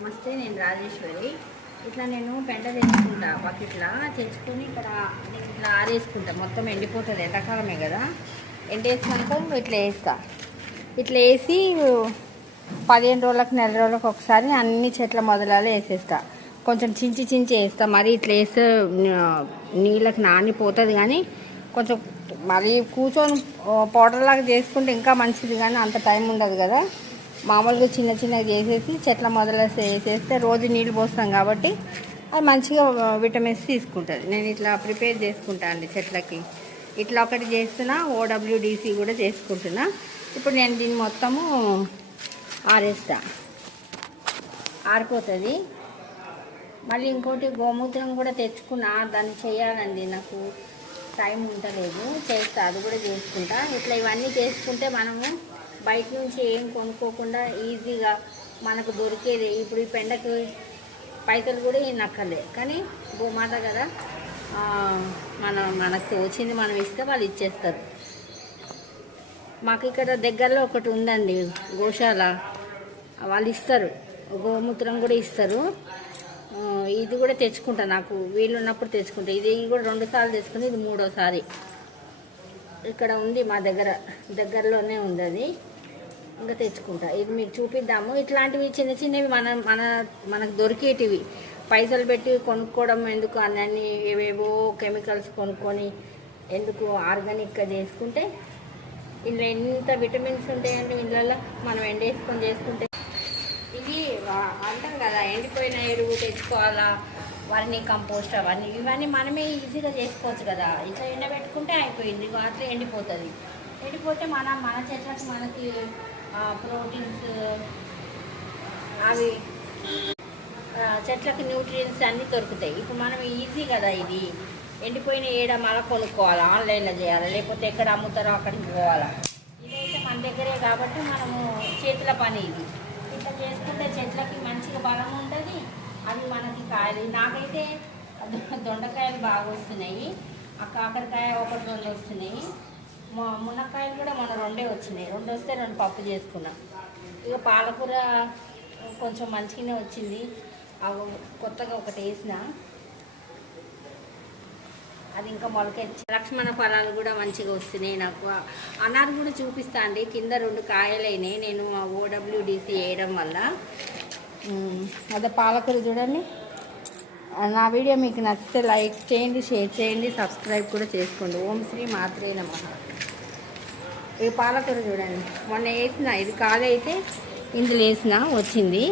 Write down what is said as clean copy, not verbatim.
నమస్తే, నేను రాజేశ్వరి. ఇట్లా నేను పెంట తెచ్చుకుంటా, బకెట్లా తెచ్చుకొని ఇక్కడ నేను ఇట్లా ఆరేసుకుంటా. మొత్తం ఎండిపోతుంది, ఎండాకాలమే కదా. ఎండేసినాక ఇట్లా వేస్తా. ఇట్లా వేసి 15 రోజులకు, నెల రోజులకు ఒకసారి అన్ని చెట్ల మొదలాలు వేసేస్తా. కొంచెం చించి వేస్తా. మరి ఇట్లా వేస్తే నీళ్ళకి నానిపోతుంది, కానీ కొంచెం మరి కూర్చొని పౌడర్ లాగా చేసుకుంటే ఇంకా మంచిది, కానీ అంత టైం ఉండదు కదా. మామూలుగా చిన్నగా చేసేసి చెట్ల మొదలు వేసేస్తే రోజు నీళ్ళు పోస్తాం కాబట్టి అది మంచిగా విటమిన్స్ తీసుకుంటుంది. నేను ఇట్లా ప్రిపేర్ చేసుకుంటా అండి చెట్లకి. ఇట్లా ఒకటి చేస్తున్నా, OWDC కూడా చేసుకుంటున్నా. ఇప్పుడు నేను దీన్ని మొత్తము ఆరేస్తా, ఆరిపోతుంది. మళ్ళీ ఇంకోటి గోమూత్రం కూడా తెచ్చుకున్నా, దాన్ని చేయాలండి, నాకు టైం ఉండలేదు, చేస్తా, అది కూడా చేసుకుంటా. ఇట్లా ఇవన్నీ చేసుకుంటే మనము బయట నుంచి ఏం కొనుక్కోకుండా ఈజీగా మనకు దొరికేది. ఇప్పుడు ఈ పెండకు పైసలు కూడా నక్కలే, కానీ గోమాత కదా, మనకు తోచింది మనం ఇస్తే వాళ్ళు ఇచ్చేస్తారు. మాకు ఇక్కడ దగ్గరలో ఒకటి ఉందండి గోశాల, వాళ్ళు ఇస్తారు, గోమూత్రం కూడా ఇస్తారు. ఇది కూడా తెచ్చుకుంటా, నాకు వీలున్నప్పుడు తెచ్చుకుంటా. ఇది కూడా 2 సార్లు తెచ్చుకుని, ఇది 3వసారి. ఇక్కడ ఉంది మా దగ్గరలోనే ఉంది, అది ఇంకా తెచ్చుకుంటా. ఇది మీకు చూపిద్దాము. ఇట్లాంటివి చిన్నవి మనకు దొరికేటివి, పైసలు పెట్టి కొనుక్కోవడం ఎందుకు, అన్నీ ఏవేవో కెమికల్స్ కొనుక్కొని ఎందుకు, ఆర్గానిక్గా చేసుకుంటే ఇందులో ఎంత విటమిన్స్ ఉంటాయండి. ఇళ్ళల్లో మనం ఎండేసుకొని చేసుకుంటే, ఇవి అంటాం కదా, ఎండిపోయిన ఎరువు తెచ్చుకోవాలా, వర్మి కంపోస్ట్ ఇవన్నీ మనమే ఈజీగా చేసుకోవచ్చు కదా. ఇట్లా ఎండబెట్టుకుంటే అయిపోయింది, అట్లా ఎండిపోతే మన చెట్లకు మనకి ప్రోటీన్స్, అవి చెట్లకి న్యూట్రియన్స్ అన్నీ దొరుకుతాయి. ఇప్పుడు మనం ఈజీ కదా, ఇది ఎండిపోయిన మళ్ళీ కొనుక్కోవాలి, ఆన్లైన్లో చేయాలి, లేకపోతే ఎక్కడ అమ్ముతారో అక్కడికి పోవాలా. ఇదైతే మన దగ్గరే కాబట్టి మనము చేతుల పని. ఇది ఇట్లా చేసుకుంటే చెట్లకి మంచిగా బలం ఉంటుంది. అవి మనకి కాయలు, నాకైతే దొండకాయలు బాగా వస్తున్నాయి, ఆ కాకరకాయ 1-2 వస్తున్నాయి. మునక్కాయలు కూడా మొన్న 2 వచ్చినాయి. 2 వస్తే 2 పప్పు చేసుకున్నాం. ఇక పాలకూర కొంచెం మంచిగానే వచ్చింది, కొత్తగా ఒకటి వేసిన, అది ఇంకా మొలకెచ్చి. లక్ష్మణ ఫలాలు కూడా మంచిగా వస్తున్నాయి. నాకు అనారు కూడా చూపిస్తా అండి. కింద 2 కాయలైనాయి, నేను OWDC వేయడం వల్ల. అదే పాలకూర చూడండి. నా వీడియో మీకు నచ్చితే లైక్ చేయండి, షేర్ చేయండి, సబ్స్క్రైబ్ కూడా చేసుకోండి. ఓం శ్రీ మాత్రే నమః. ఈ పాలకూర చూడండి, మొన్న వేసిన, ఇది కాదైతే ఇందులో వేసిన వచ్చింది.